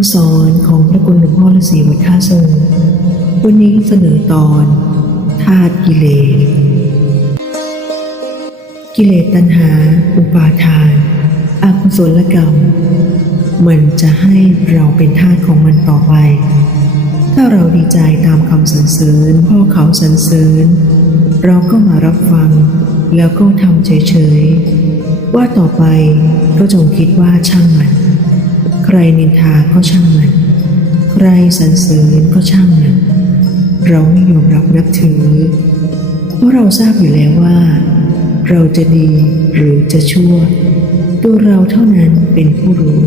ำสอนของพระคุณหลวงพ่อฤาษีวัดท่าทรงวันนี้เสนอตอนธาตุกิเลสกิเลสตัณหาอุปาทานอกุศลกรรมมันจะให้เราเป็นทาสของมันต่อไปถ้าเราดีใจตามคำสรรเสริญพ่อเขาสรรเสริญเราก็มารับฟังแล้วก็ทำเฉยๆว่าต่อไปก็จงคิดว่าช่างมันใครนินทาก็ช่างมันใครสรรเสริญก็ช่างมันเราไม่ยอมรับนับถือเพราะเราทราบอยู่แล้วว่าเราจะดีหรือจะชั่วตัวเราเท่านั้นเป็นผู้รู้